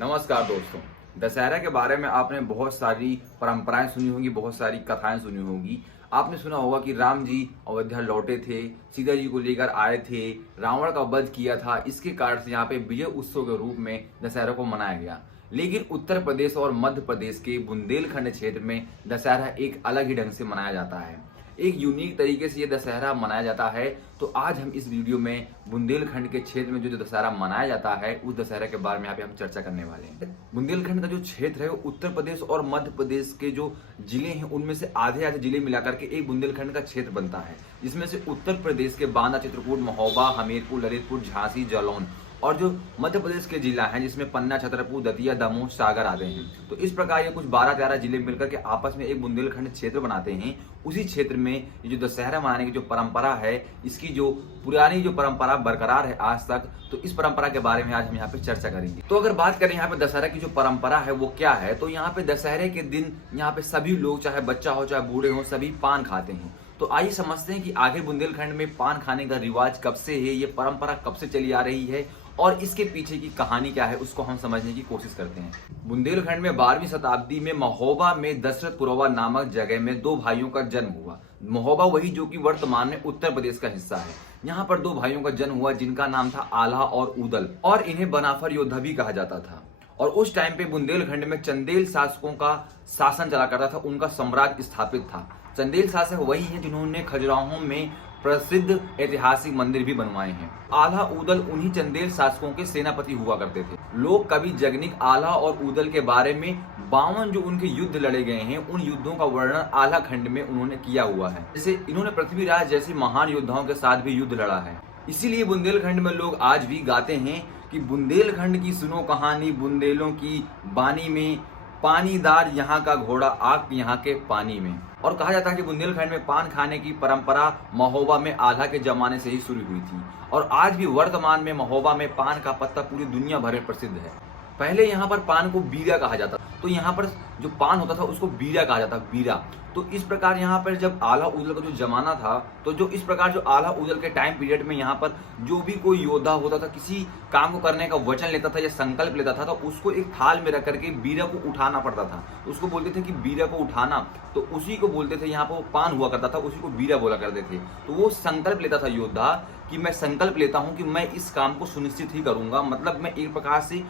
नमस्कार दोस्तों। दशहरा के बारे में आपने बहुत सारी परंपराएं सुनी होंगी, बहुत सारी कथाएं सुनी होंगी। आपने सुना होगा कि राम जी अयोध्या लौटे थे, सीता जी को लेकर आए थे, रावण का वध किया था। इसके कारण से यहाँ पे विजय उत्सव के रूप में दशहरा को मनाया गया। लेकिन उत्तर प्रदेश और मध्य प्रदेश के बुंदेलखंड क्षेत्र में दशहरा एक अलग ही ढंग से मनाया जाता है। एक यूनिक तरीके से ये दशहरा मनाया जाता है। तो आज हम इस वीडियो में बुंदेलखंड के क्षेत्र में जो दशहरा मनाया जाता है उस दशहरा के बारे में यहाँ पे हम चर्चा करने वाले हैं। बुंदेलखंड का जो क्षेत्र है वो उत्तर प्रदेश और मध्य प्रदेश के जो जिले हैं उनमें से आधे आधे जिले मिलाकर के एक बुंदेलखंड का क्षेत्र बनता है, जिसमें से उत्तर प्रदेश के बांदा, चित्रकूट, महोबा, हमीरपुर, ललितपुर, झांसी, जालौन और जो मध्य प्रदेश के जिला हैं जिसमें पन्ना, छतरपुर, दतिया, दमोह, सागर आते हैं। तो इस प्रकार ये कुछ 12-13 जिले मिलकर के आपस में एक बुंदेलखंड क्षेत्र बनाते हैं। उसी क्षेत्र में ये जो दशहरा मनाने की जो परंपरा है, इसकी जो पुरानी जो परंपरा बरकरार है आज तक, तो इस परंपरा के बारे में आज हम यहाँ पे चर्चा करेंगे। तो अगर बात करें यहाँ पे दशहरा की जो परंपरा है वो क्या है, तो यहाँ पे दशहरे के दिन यहाँ पे सभी लोग, चाहे बच्चा हो चाहे बूढ़े हो, सभी पान खाते हैं। तो आइए समझते हैं कि आगे बुंदेलखंड में पान खाने का रिवाज कब से है, ये परंपरा कब से चली आ रही है और इसके पीछे की कहानी क्या है, उसको हम समझने की कोशिश करते हैं। बुंदेलखंड में 12वीं शताब्दी में महोबा में दशरथपुरवा नामक जगह में दो भाइयों का जन्म हुआ। महोबा वही जो कि वर्तमान में उत्तर प्रदेश का हिस्सा है। यहाँ पर दो भाइयों का जन्म हुआ जिनका नाम था आल्हा और उदल, और इन्हें बनाफर योद्धा भी कहा जाता था। और उस टाइम पे बुंदेलखंड में चंदेल शासकों का शासन चला करता था, उनका सम्राट स्थापित था। चंदेल शासक वही है जिन्होंने खजुराहो में प्रसिद्ध ऐतिहासिक मंदिर भी बनवाए हैं। आल्हा उदल उन्हीं चंदेल शासकों के सेनापति हुआ करते थे। लोक कवि जगनिक आल्हा और उदल के बारे में 52 जो उनके युद्ध लड़े गए हैं, उन युद्धों का वर्णन आल्हा खंड में उन्होंने किया हुआ है। जैसे इन्होंने पृथ्वीराज जैसे महान योद्धाओं के साथ भी युद्ध लड़ा है। इसीलिए बुंदेलखंड में लोग आज भी गाते हैं कि बुंदेलखंड की सुनो कहानी, बुंदेलों की बानी में पानीदार यहाँ का घोड़ा, आग यहाँ के पानी में। और कहा जाता है कि बुंदेलखंड में पान खाने की परंपरा महोबा में आल्हा के जमाने से ही शुरू हुई थी और आज भी वर्तमान में महोबा में पान का पत्ता पूरी दुनिया भर में प्रसिद्ध है। पहले यहाँ पर पान को बीरा कहा जाता, तो यहाँ पर जो पान होता था उसको बीरा कहा जाता, बीरा। तो इस प्रकार यहाँ पर जब आल्हा उदल का जो जमाना था, तो जो इस प्रकार जो आल्हा उदल के टाइम पीरियड में यहाँ पर जो भी कोई योद्धा होता था, किसी काम को करने का वचन लेता था या संकल्प लेता था, तो उसको एक थाल में रख करके बीरा को उठाना पड़ता था। उसको बोलते थे कि बीरा को उठाना, तो उसी को बोलते थे, यहाँ पर वो पान हुआ करता था, उसी को बीरा बोला करते थे। तो वो संकल्प लेता था योद्धा कि मैं संकल्प लेता हूँ कि मैं इस काम को सुनिश्चित ही करूंगा, मतलब मैं एक प्रकार से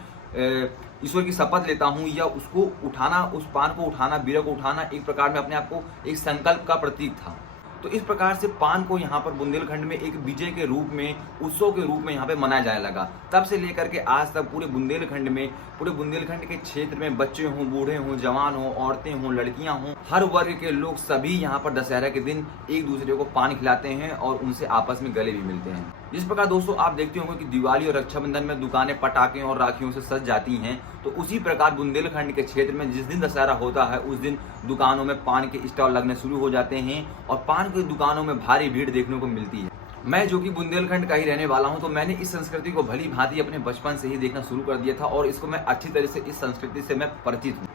ईश्वर की शपथ लेता हूं, या उसको उठाना, उस पान को उठाना, बीरा को उठाना एक प्रकार में अपने आप को एक संकल्प का प्रतीक था। तो इस प्रकार से पान को यहाँ पर बुंदेलखंड में एक विजय के रूप में, उत्सव के रूप में यहाँ पे मनाया जाने लगा। तब से लेकर के आज तक पूरे बुंदेलखंड के क्षेत्र में बच्चे हों, बूढ़े हों, जवान हों, औरतें हों, लड़कियां हों, हर वर्ग के लोग सभी यहाँ पर दशहरा के दिन एक दूसरे को पान खिलाते हैं और उनसे आपस में गले भी मिलते हैं। जिस प्रकार दोस्तों आप देखते होंगे कि दिवाली और रक्षाबंधन में दुकानें पटाखे और राखियों से सज जाती हैं, तो उसी प्रकार बुंदेलखंड के क्षेत्र में जिस दिन दशहरा होता है उस दिन दुकानों में पान के स्टॉल लगने शुरू हो जाते हैं और पान की दुकानों में भारी भीड़ देखने को मिलती है। मैं जो कि बुंदेलखंड का ही रहने वाला हूं, तो मैंने इस संस्कृति को भली भांति अपने बचपन से ही देखना शुरू कर दिया था और इसको मैं अच्छी तरह से, इस संस्कृति से मैं परिचित हूँ।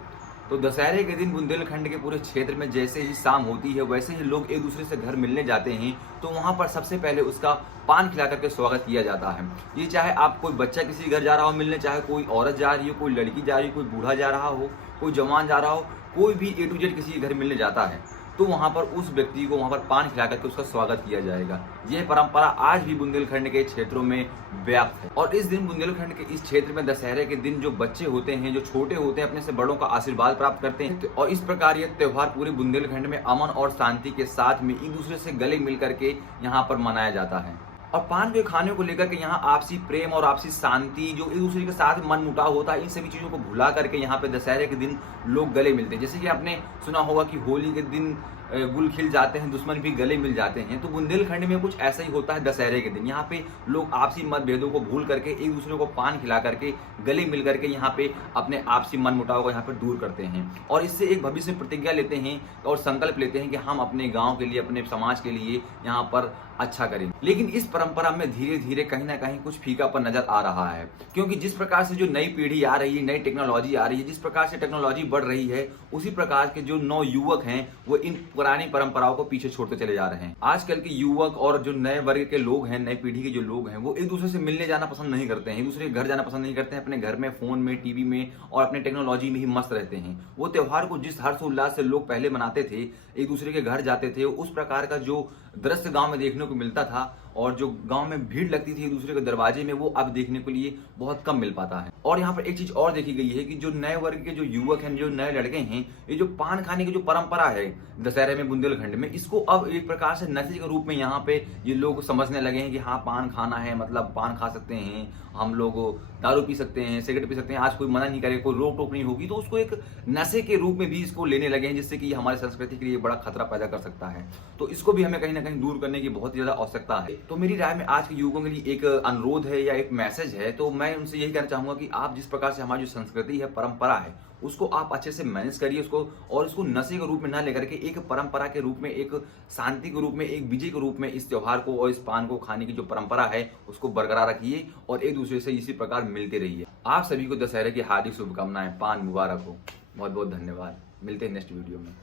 तो दशहरे के दिन बुंदेलखंड के पूरे क्षेत्र में जैसे ही शाम होती है वैसे ही लोग एक दूसरे से घर मिलने जाते हैं, तो वहां पर सबसे पहले उसका पान खिला करके स्वागत किया जाता है। ये चाहे आप कोई बच्चा किसी घर जा रहा हो मिलने, चाहे कोई औरत जा रही हो, कोई लड़की जा रही हो, कोई बूढ़ा जा रहा हो, कोई जवान जा रहा हो, कोई भी A to Z किसी के घर मिलने जाता है, तो वहां पर उस व्यक्ति को वहां पर पान खिला करके उसका स्वागत किया जाएगा। यह परंपरा आज भी बुंदेलखंड के क्षेत्रों में व्याप्त है। और इस दिन बुंदेलखंड के इस क्षेत्र में दशहरे के दिन जो बच्चे होते हैं, जो छोटे होते हैं, अपने से बड़ों का आशीर्वाद प्राप्त करते हैं। और इस प्रकार यह त्योहार पूरे बुंदेलखंड में अमन और शांति के साथ में एक दूसरे से गले मिल करके यहाँ पर मनाया जाता है। और पान के खाने को लेकर के यहाँ आपसी प्रेम और आपसी शांति, जो एक दूसरे के साथ मन मुटाव होता है, इन सभी चीजों को भुला करके यहाँ पे दशहरे के दिन लोग गले मिलते हैं। जैसे कि आपने सुना होगा कि होली के दिन गुल खिल जाते हैं, दुश्मन भी गले मिल जाते हैं। तो बुंदेलखंड में कुछ ऐसा ही होता है दशहरे के दिन। यहाँ पे लोग आपसी मतभेदों को भूल करके एक दूसरे को पान खिला करके गले मिल करके यहाँ पे अपने आपसी मन मुटाव को यहाँ पे दूर करते हैं और इससे एक भविष्य में प्रतिज्ञा लेते हैं और संकल्प लेते हैं कि हम अपने गाँव के लिए, अपने समाज के लिए यहाँ पर अच्छा करेंगे। लेकिन इस परंपरा में धीरे धीरे कहीं ना कहीं कुछ फीकापन नजर आ रहा है, क्योंकि जिस प्रकार से जो नई पीढ़ी आ रही है, नई टेक्नोलॉजी आ रही है, जिस प्रकार से टेक्नोलॉजी बढ़ रही है, उसी प्रकार के जो नौ युवक हैं वो इन पुरानी परंपराओं को पीछे छोड़ते चले जा रहे हैं। आजकल के युवक और जो नए वर्ग के लोग हैं, नई पीढ़ी के जो लोग हैं, वो एक दूसरे से मिलने जाना पसंद नहीं करते हैं, एक दूसरे के घर जाना पसंद नहीं करते हैं। अपने घर में, फोन में, टीवी में और अपने टेक्नोलॉजी में ही मस्त रहते हैं। वो त्योहार को जिस हर्षोल्लास से लोग पहले मनाते थे, एक दूसरे के घर जाते थे, उस प्रकार का जो दृश्य गांव में देखने को मिलता था और जो गांव में भीड़ लगती थी एक दूसरे के दरवाजे में, वो अब देखने के लिए बहुत कम मिल पाता है। और यहाँ पर एक चीज और देखी गई है कि जो नए वर्ग के जो युवक हैं, जो नए लड़के हैं, ये जो पान खाने की जो परंपरा है दशहरे में बुंदेलखंड में, इसको अब एक प्रकार से नशे के रूप में यहाँ पे ये लोग समझने लगे हैं कि हाँ, पान खाना है मतलब पान खा सकते हैं, हम लोग दारू पी सकते हैं, सिगरेट पी सकते हैं, आज कोई मना नहीं करे, कोई रोक टोक नहीं होगी, तो उसको एक नशे के रूप में भी इसको लेने लगे हैं, जिससे कि हमारी संस्कृति के लिए बड़ा खतरा पैदा कर सकता है। तो इसको भी हमें कहीं ना कहीं दूर करने की बहुत ही ज्यादा आवश्यकता है। तो मेरी राय में आज के युवकों के लिए एक अनुरोध है या एक मैसेज है, तो मैं उनसे यही कहना चाहूंगा कि आप जिस प्रकार से हमारी जो संस्कृति है, परंपरा है, उसको आप अच्छे से मैनेज करिए उसको, और इसको नशे के रूप में ना लेकर के एक परंपरा के रूप में, एक शांति के रूप में, एक विजय के रूप में इस त्योहार को और इस पान को खाने की जो परंपरा है उसको बरकरार रखिए और एक दूसरे से इसी प्रकार मिलते रहिए। आप सभी को दशहरे की हार्दिक शुभकामनाएं। पान मुबारक हो। बहुत बहुत धन्यवाद। मिलते हैं नेक्स्ट वीडियो में।